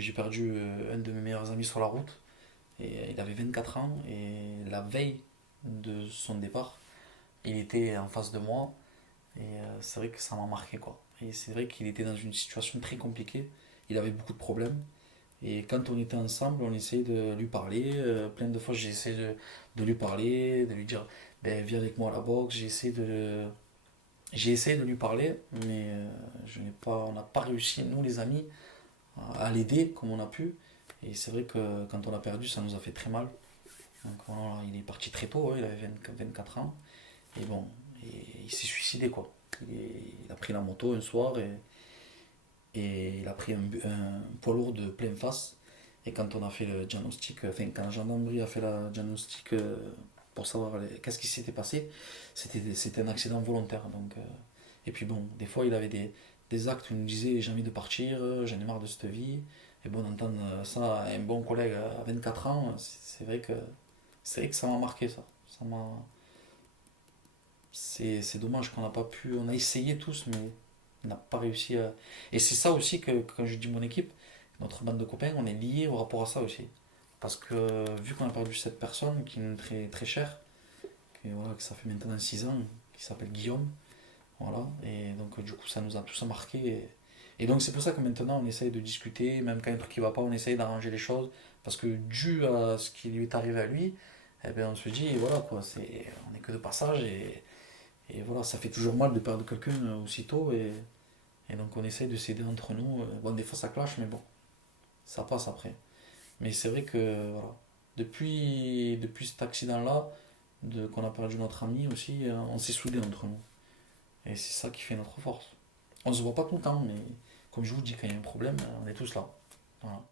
J'ai perdu un de mes meilleurs amis sur la route. Et il avait 24 ans et la veille de son départ, il était en face de moi et c'est vrai que ça m'a marqué quoi. Et c'est vrai qu'il était dans une situation très compliquée, il avait beaucoup de problèmes et quand on était ensemble, on essayait de lui parler. Plein de fois, j'ai essayé de lui parler, de lui dire ben, viens avec moi à la boxe. J'ai essayé de lui parler, mais on n'a pas réussi, nous les amis, à l'aider comme on a pu. Et c'est vrai que quand on l'a perdu, ça nous a fait très mal. Donc voilà, il est parti très tôt, hein, il avait 24 ans. Et bon, il s'est suicidé quoi. Il a pris la moto un soir et il a pris un poids lourd de pleine face. Et quand on a fait le diagnostic, enfin quand la gendarmerie a fait le diagnostic pour savoir qu'est-ce qui s'était passé, c'était un accident volontaire. Donc, et puis bon, des fois il avait des actes où il nous disait j'ai envie de partir, j'en ai marre de cette vie. Et bon, d'entendre ça à un bon collègue à 24 ans, c'est vrai que ça m'a marqué ça. Ça m'a, c'est dommage qu'on n'a pas pu. On a essayé tous, mais on n'a pas réussi à. Et c'est ça aussi que, quand je dis mon équipe, notre bande de copains, on est liés au rapport à ça aussi. Parce que vu qu'on a perdu cette personne qui nous est très, très chère, voilà, que ça fait maintenant 6 ans, qui s'appelle Guillaume, voilà, et donc du coup ça nous a tous marqué. Et donc c'est pour ça que maintenant on essaye de discuter, même quand il y a un truc qui va pas, on essaye d'arranger les choses. Parce que dû à ce qui lui est arrivé à lui, eh ben, on se dit, voilà quoi, on n'est que de passage et voilà, ça fait toujours mal de perdre quelqu'un aussitôt et donc on essaye de s'aider entre nous. Bon, des fois ça clash, mais bon, ça passe après. Mais c'est vrai que voilà, depuis cet accident-là, qu'on a perdu notre ami aussi, on s'est soudés entre nous. Et c'est ça qui fait notre force. On se voit pas tout le temps, mais comme je vous dis, quand il y a un problème, on est tous là. Voilà.